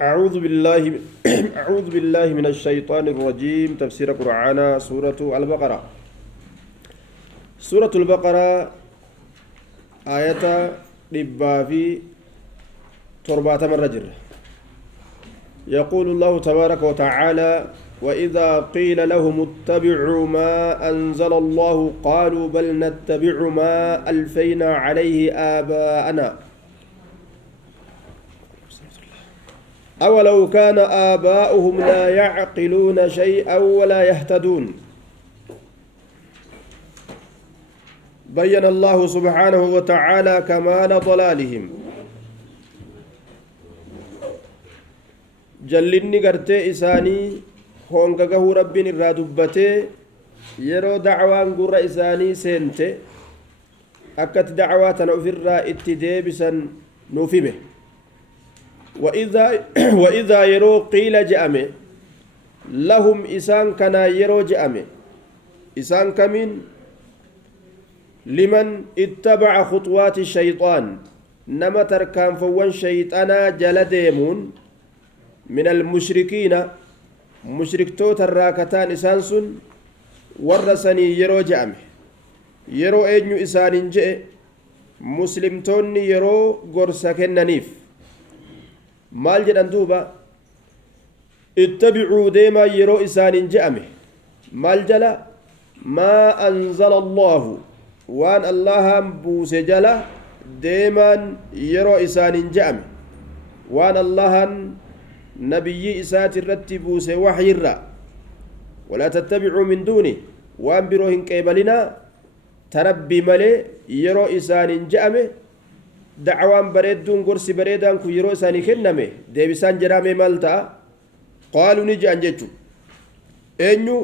أعوذ بالله أعوذ بالله من الشيطان الرجيم تفسير قرآن سورة البقرة سورة البقرة آية ربا في تربة الرجل يقول الله تبارك وتعالى وإذا قيل لهم اتبعوا ما أنزل الله قالوا بل نتبع ما ألفينا عليه آباءنا أولو كان آباؤهم لا يعقلون شيئا ولا يهتدون بين الله سبحانه وتعالى كمال ضلالهم جلني قرتي إساني هونغغه رب الرادبته يرو دعوان قر إساني سنته أكت دعواتنا أفرا اتدابسا نوفمه وإذا يرو قيل جأمه لهم إسان كنا يرو جأمه إسان كمين لمن اتبع خطوات الشيطان نما تركان فوان شيطانا جلديمون من المشركين مشركتو الراكتان إسانسون ورسني يرو جأمه يرو أينيو إسان جئ مسلمتوني يرو غرسكن ننيف maal jedhan duuba ittabicuu deemaa yeroo isaanin je'ame maal jala maa anzala allaahu waan allahan buuse jala deemaan yeroo isaanin je'ame waan allahan nabiyyi isaati irratti buuse waxyirra walaa tattabicuu min duuni waan biroo hin qeebalinaa tarabbii malee yeroo isaanin je'ame dacwaan bareedduun gorsi bareedaan kun yeroo isaanii kenname deebisaan jedhame maal ta'a qaaluu ni je'an jechu eenyu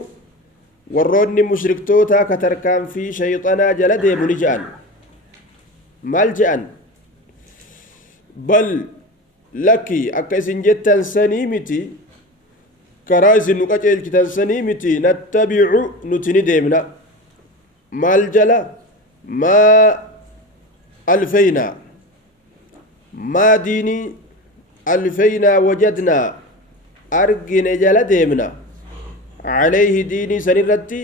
warroonni mushriktoota ka tarkaanfii shayxanaa jala deemu ni je'an maal je'an bal lakki akka isin jettan sanii miti karaa isin nu qaceelchitan sanii miti nattabicu nuti ni deemna maal jala maa alfaynaa ما ديني ألفينا وجدنا أرجن جل ديمنا عليه ديني سنرتي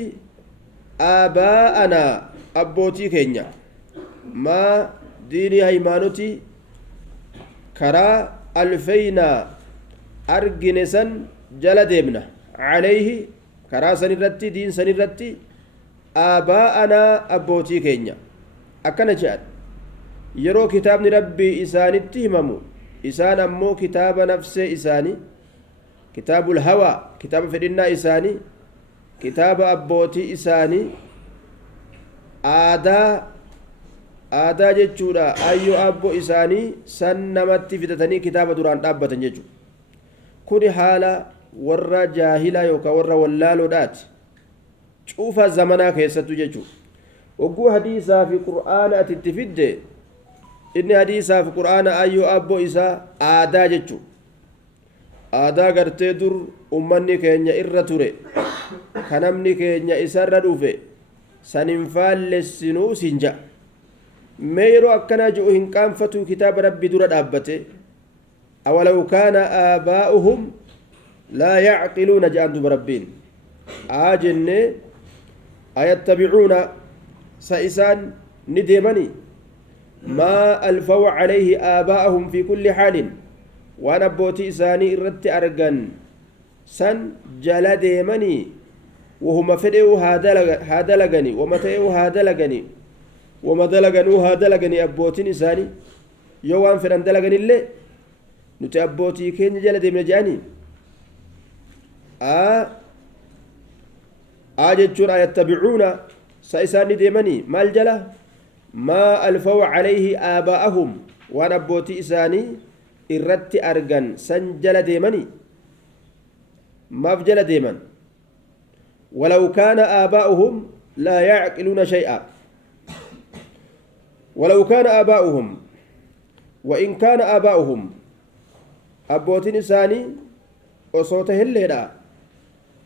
آباءنا أبوتي كينيا ما ديني هيمانوتي كرا ألفينا أرجن سن جل ديمنا عليه كرا سنرتي دين سنرتي آباءنا أبوتي كينيا أكنا جاد yeroo kitaabni rabbii isaanitti himamu isaan ammoo kitaaba nafsee isaanii kitaabul hawaa kitaaba fedhinnaa isaanii kitaaba abbootii isaanii aadaa jechuudha ayyoo abbo isaanii san namatti fidatanii kitaaba duraan dhaabbatan jechuudha kuni haala warra jaahilaa yookaan warra wallaaloodhaati cuufa zamanaa keessattu jechuudha ogguu hadiisaa fi qur'aana ati itti fidde inni hadiisaa fi qur'aana ayyoo abbo isaa aadaa jechu aadaa gartee dur ummanni keenya irra ture ka namni keenya isarra dhufe sanin faallessinuu sinja mee yeroo akkanaa ji'u hin qaanfatu kitaaba rabbi dura dhaabbate awalaw kaana aabaa'uhum laa yacqiluuna je'an duba rabbiin jennee ayattabicuuna sa isaan ni deemanii ما ألفوا عليه آباءهم في كل حال وأنا بوتي إساني إرت أرجن سن جلد يمني وهم فدوا هذا لغني ومتئوا هذا لغني ومدلغنوا هذا لغني أبوتي إساني يوان فرن دلغني اللي نتي أبوتي كين جلد من جاني جتشون يتبعون سيساني ديمني ما الجلة ما ألفوا عليه آباءهم ونبوتي إساني إرت أرغن سنجل ديمني ما فجل ديمن ولو كان آباؤهم لا يعقلون شيئا ولو كان آباؤهم وإن كان آباؤهم أبوتي إساني وصوته الليلة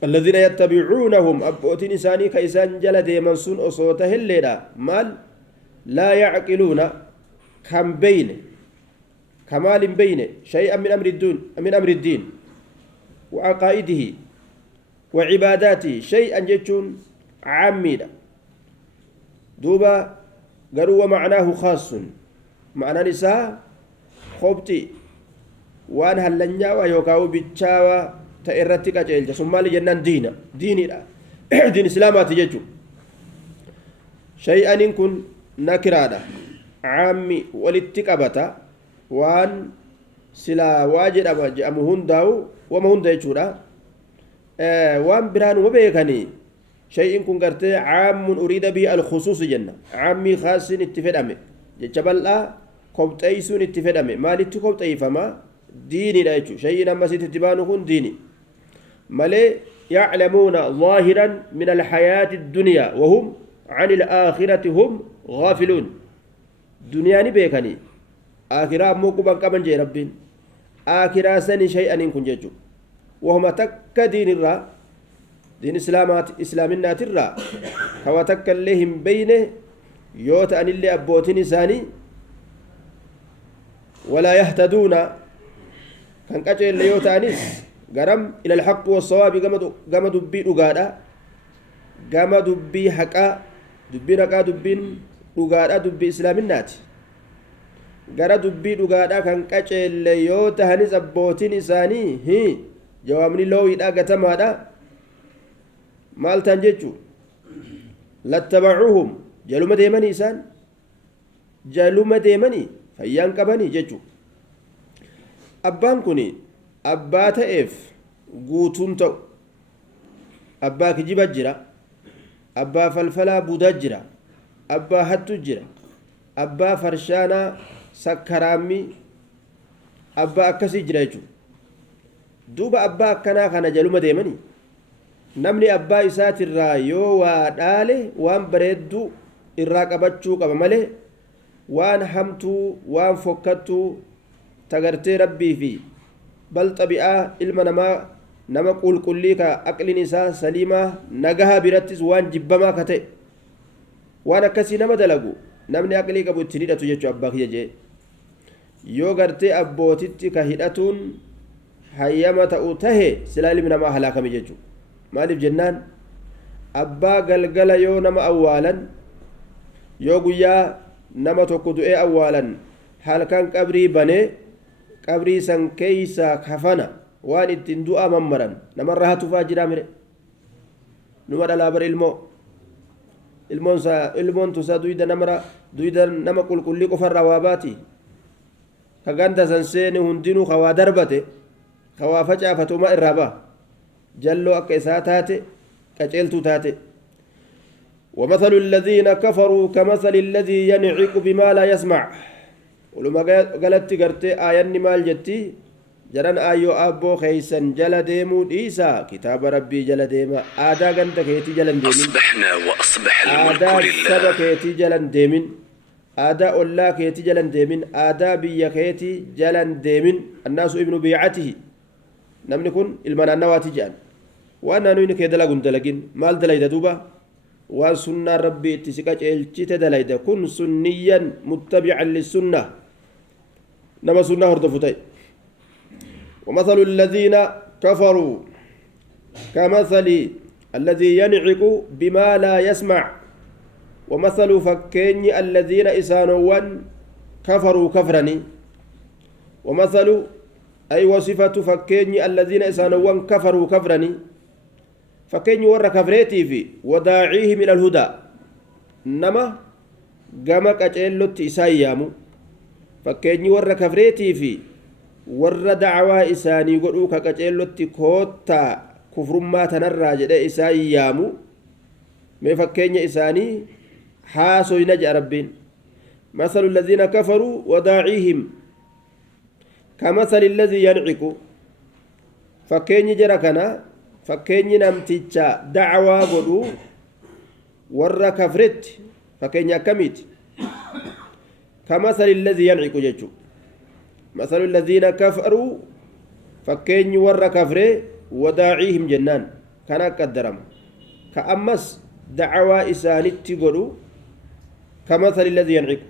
الذين يتبعونهم أبوتي إساني كإسان جل ديمن سن وصوته الليلة مال لا يعقلون كم بين كمال بين شيئا من أمر الدين وعقائده وعباداته شيئا جتون عاميدا دوبا قالوا ومعناه خاص معنى نساء خبتي وان هلنيا ويوكاو بيتشاوا تأرتي كاجيل ثم لجنان ديني لا دين اسلامات جتو شيئا إن كن نكرادا عامي ولتكبتا وان سلا واجد أبا جأمهن داو ومهن دايشورا وان بران وبيكني شيء كن قرتي عام أريد به الخصوص جنة عامي خاص اتفدامي جبلا كوبتايسون اتفدامي مالي تكوبتاي فما ديني لايشو شيء نما ستتبانكم ديني مالي يعلمون ظاهرا من الحياة الدنيا وهم عن الآخرة هم غافلون دنياني بيكني آخرة موكبا كمان جي ربين آخرة سني شيئا إن كن جيجو وهم تك دين الرا دين إسلامنا ترى هو تك لهم بينه يوت أن اللي أبوتين ساني ولا يهتدون كان كجي اللي يوت أنيس قرم إلى الحق والصواب قام دبي رقادا قام دبي حقا دبي رقا دبين رقادا دبي إسلامنا gara dubbii dhugaadhaa kan qaceelle yoo tahanis abbootiin isaanii jawaabni loowiidha gatamaadha maal ta'an jechuu lattabacuuhum jaluma deemanii isaan jaluma deemanii fayyaan qabanii jechuu abbaan kun abbaa ta'eef guutuun ta'u abbaa kijiba jira abbaa falfalaa buudaa jira abbaa hattu jira abbaa farshaanaa sakkaraammi abbaa akkasii jira jechuudha duuba abbaa akkanaa kana jaluma deemanii namni abbaa isaatirraa yoo waa dhaale waan bareedduu irraa qabachuu qaba malee waan hamtuu waan fokkattuu tagartee rabbii fi bal xabi'aa ilma namaa nama qulqullii ka aqliin isaa saliimaa nagahaa birattis waan jibbamaa ka ta'e waan akkasii nama dalagu namni aqlii qabu ittiin hidhatu jechuu abbaa kiyya jee yoo gartee abbootitti ka hidhatuun hayyama ta'u tahe silaa ilmi namaa halaakame jechuu maaliif jennaan abbaa galgala yoo nama awwaalan yoo guyyaa nama tokko du'ee awwaalan halkan qabrii banee qabrii san keeysaa kafana waan ittiin du'aa mammaran namarra hatufaa jiraa mire numa dhalaa bara ilmoon tusaa duyda nama qulqullii qofarraa waa baati ka ganda san seeni hundinuu kawaa darbate kawaa facaafatuma irraa baa jalloo akka isaa taate qaceeltuu taate ومثل الذين كفروا كمثل الذي ينعق بما لا يسمع ولما قالت قرتي آيان مال جتي جران آيو أبو خيسن جل ديمو إيسا كتاب ربي جل ديما آدا قنت كيتي جلن ديمين أصبحنا وأصبح الملك لله آدا سبا كيتي جلن ديمين آدا أولا كيتي جلن ديمين آدا بيا كيتي جلن ديمين الناس ابن بيعته نمن كن المنا النواتي جان وأنا نوين كيدلا قن دلقين مال دلائد دوبا وان سنة ربي اتسكاج الجيت دلائد كن سنيا متبعا للسنة نما سنة هردفتي ومثل الذين كفروا كمثل الذي ينعق بما لا يسمع ومثل فكين الذين إسانوا كفروا كفرني ومثل أي وصفة فكين الذين إسانوا كفروا كفرني فكين ور كفريتي في وداعيه من الهدى نما قامك أجلت إسايامو فكين ور كفريتي في warra dacwaa isaanii godhuu ka qaceellotti koottaa kufrummaa tanarraa jedhe isaan yaamu mee fakkeenya isaanii haasoyna jedha rabbiin masalu alladhiina kafaruu wadaaciihim kamasali alladhii yanciqu fakkeenyi jara kana fakkeenyi namticha dacwaa godhuu warra kafretti fakkeenya akkamiiti kamasali alladhii yanciqu jechuu مثل الذين كفروا فكين ور كفره وداعيهم جنان كان قدرم كأمس دعوى إسانت تقولوا كمثل الذي ينعق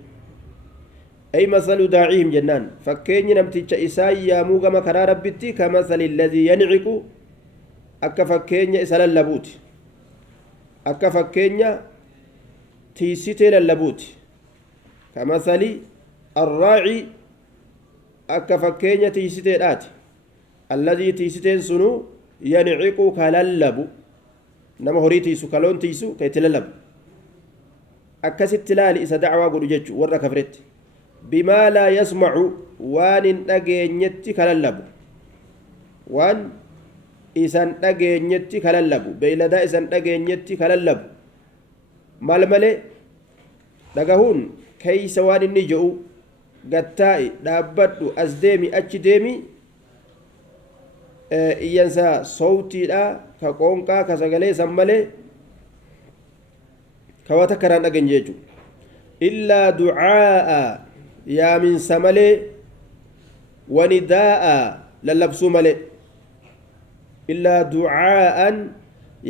أي مثل داعيهم جنان فكين نمتج إساء يامو كما كرا ربتي كمثل الذي ينعق أكا فكين إساء للبوت أكا فكين تيسيتي للبوت كمثل الراعي أكا فكين تيسيتي الآتي الذي تيسيتين سنو ينعق كللب نما هوري تيسو كلون تيسو كي تللب أكا ستلال إسا دعوة قد جج ورى كفرت بما لا يسمع وان نجينيتي كللب وان إسان نجينيتي كللب بيلدا إسان نجينيتي كللب مالمالي نجاهون كي سوان النجو قتائي دابدو أزديمي أجديمي iyyansa sawtiidha ka qoonqaa ka sagalee san malee ka waa takka irraan dhagan jechuudha illaa ducaa'a yaaminsa malee wanidaa'a lallabsuu malee illaa ducaa'an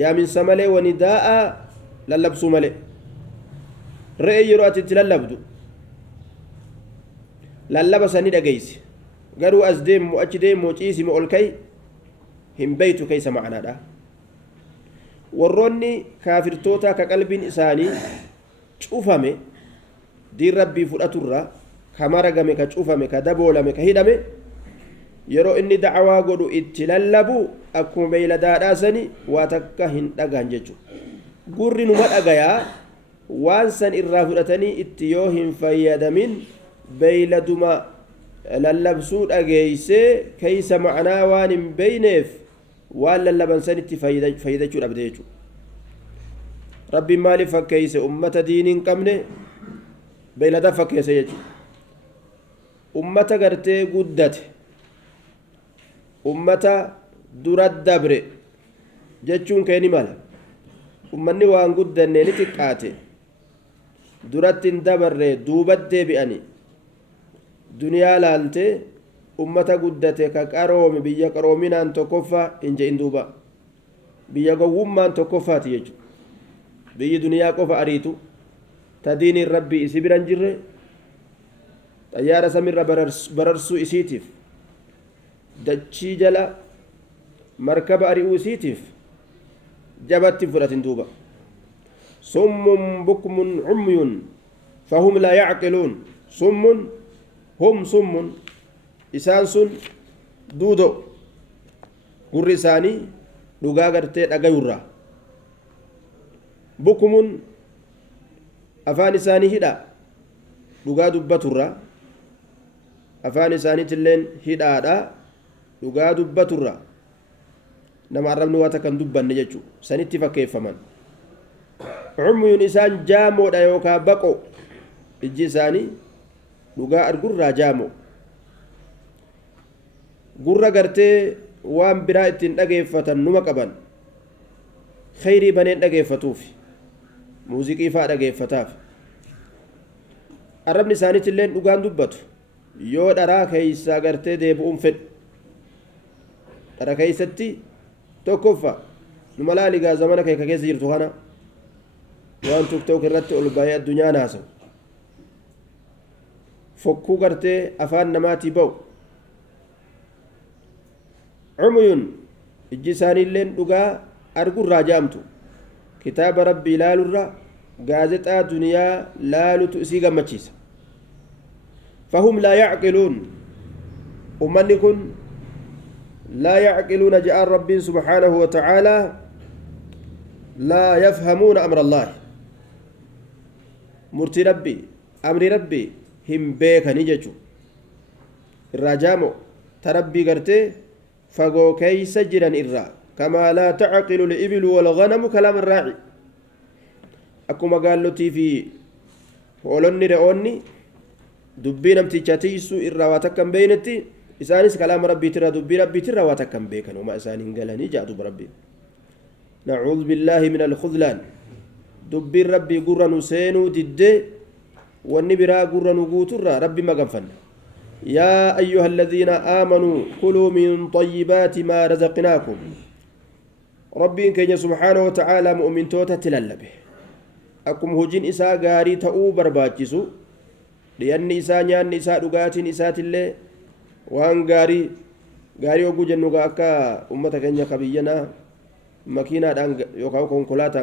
yaaminsa malee wanidaa'a lallabsuu malee re'ee yeroo ati itti lallabdu lallaba sanii dhageysi garuu as deemu achi deemu ciisima ol kay hin beeytu keeysa macnaadha warroonni kaafirtoota ka qalbiin isaanii cufame diin rabbii fudhaturra ka maragame ka cufame ka daboolame ka hidhame yeroo inni dacwaa godhu itti lallabu akkuma beeyladaadhaasani waa takka hin dhagaan jechu gurri numa dhagayaa waan san irraa fudhatanii itti yoo hin fayyadamin beeyladuma lallabsuu dhageeysee keeysa macnaa waan hin beyneef waan lallaban sanitti fayyadachuu dhabde jechuudha rabbiin maaliif fakkeeyse ummata diinii hin qabne beeylada fakkeesse jechuudha ummata gartee guddate ummata dura dabre jechuun keeni mala ummanni waan guddanne ni xiqqaate duratti hin dabarre duubat deebi'ani duniyaa laalte ummata guddate ka qaroome biyya qaroominaan tokkoffaa hin je'in duuba biyya gowwummaan tokkoffaati jechu biyyi duniyaa qofa ariitu ta diiniin rabbii isi biran jirre xayyaara samirra bararsuu isiitiif dachii jala markaba ari'uu isiitiif jabatti fudhatin duuba summun bukmun cumyun fahum laa yacqiluun summun hum summun isaan sun duudo gurri isaanii dhugaa gartee dhagayurra bukmun afaan isaanii hidha dhugaa dubbaturra afaan isaaniitilleen hidhaadha dhugaa dubbaturra nama arrabni waa takkan dubbanne jechuu sanitti fakkeeffaman cumyun isaan jaamoodha yookaa baqo ijji isaanii dhugaa argurraa jaamoo gurra gartee waan biraa ittiin dhageeffatan numa qaban khayrii baneen dhageeffatuuf muuziqii faa dhageeffataaf arrabni isaaniitilleen dhugaan dubbatu yoo dharaa keeysaa gartee deebi'uun fedhu dhara keeysatti tokkoffa numa laaligaa zamana kee ka keessa jirtu kana waan tiktok irratti ol baay'ee addunyaa naasawu fokkuu gartee afaan namaatii ba'u cumyun ijji isaaniilleen dhugaa argurraa jaamtu kitaaba rabbii laalurra gaazexaa duniyaa laalutu isii gammachiisa fahum laa yacqiluun ummanni kun laa yacqiluuna je'aan rabbiin subxaanahu wa tacaalaa laa yafhamuuna amra allaahi murtii rabbii amri rabbii hin beekanii jechu irraa jaamo ta rabbii gartee fagoo keeysa jiran irraa kamaa laa tacqilu libilu walganamu kalaama irraaci akkuma gaallotii fi hoolonni re'oonni dubbii namticha tiisu irraa waa takka hin beeynetti isaanis kalaama rabbiitirraa dubbii rabbiitirraa waa takka hin beekan uma isaan hin galanii jaatuba rabbiin nacuudu billaahi min alkhudlaan dubbiin rabbii gurra nu seenuu diddee wanni biraa gurra nu guuturraa rabbi maganfanne يا أيها الذين آمنوا كلوا من طيبات ما رزقناكم ربي كي سبحانه وتعالى مؤمن توتا تللبه أكم هجين إسا غاري تأو برباجسو dhiyanni isaa nyaanni isaa dhugaatiin isaatillee waan gaarii oguu jennu akka ummata keenya kabiyyanaa makiinaadhaan yookaan konkolaataan